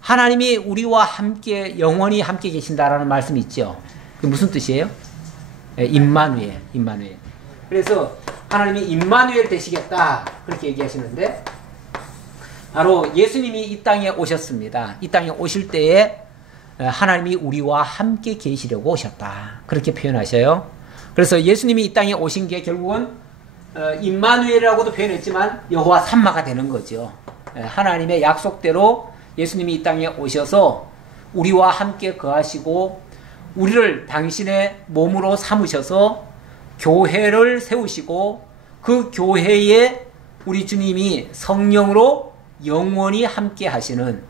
하나님이 우리와 함께 영원히 함께 계신다라는 말씀이 있죠. 그게 무슨 뜻이에요? 임마누엘, 임마누엘. 그래서 하나님이 임마누엘 되시겠다 그렇게 얘기하시는데 바로 예수님이 이 땅에 오셨습니다. 이 땅에 오실 때에 하나님이 우리와 함께 계시려고 오셨다 그렇게 표현하셔요. 그래서 예수님이 이 땅에 오신 게 결국은 임마누엘이라고도 표현했지만 여호와 삼마가 되는 거죠. 하나님의 약속대로 예수님이 이 땅에 오셔서 우리와 함께 거하시고 우리를 당신의 몸으로 삼으셔서 교회를 세우시고 그 교회에 우리 주님이 성령으로 영원히 함께 하시는,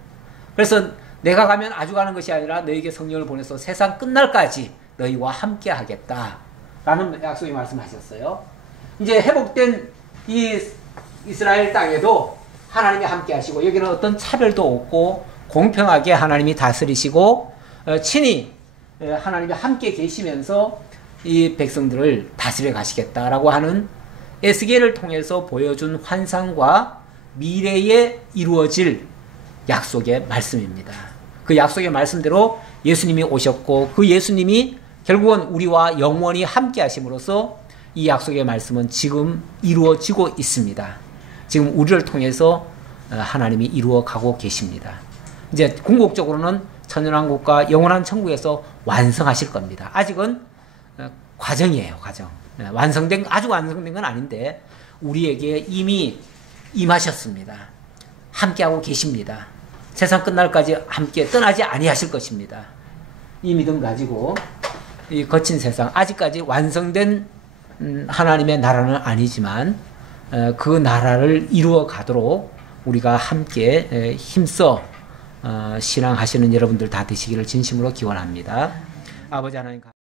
그래서 내가 가면 아주 가는 것이 아니라 너에게 성령을 보내서 세상 끝날까지 너희와 함께 하겠다 라는 약속의 말씀하셨어요. 이제 회복된 이 이스라엘 땅에도 하나님이 함께 하시고 여기는 어떤 차별도 없고 공평하게 하나님이 다스리시고 친히 하나님이 함께 계시면서 이 백성들을 다스려 가시겠다라고 하는 에스겔을 통해서 보여준 환상과 미래에 이루어질 약속의 말씀입니다. 그 약속의 말씀대로 예수님이 오셨고 그 예수님이 결국은 우리와 영원히 함께 하심으로써 이 약속의 말씀은 지금 이루어지고 있습니다. 지금 우리를 통해서 하나님이 이루어가고 계십니다. 이제 궁극적으로는 천연왕국과 영원한 천국에서 완성하실 겁니다. 아직은 과정이에요, 과정. 아주 완성된 건 아닌데 우리에게 이미 임하셨습니다. 함께하고 계십니다. 세상 끝날까지 함께 떠나지 아니하실 것입니다. 이 믿음 가지고 이 거친 세상, 아직까지 완성된 하나님의 나라는 아니지만 그 나라를 이루어 가도록 우리가 함께 힘써 신앙하시는 여러분들 다 되시기를 진심으로 기원합니다. 아버지 하나님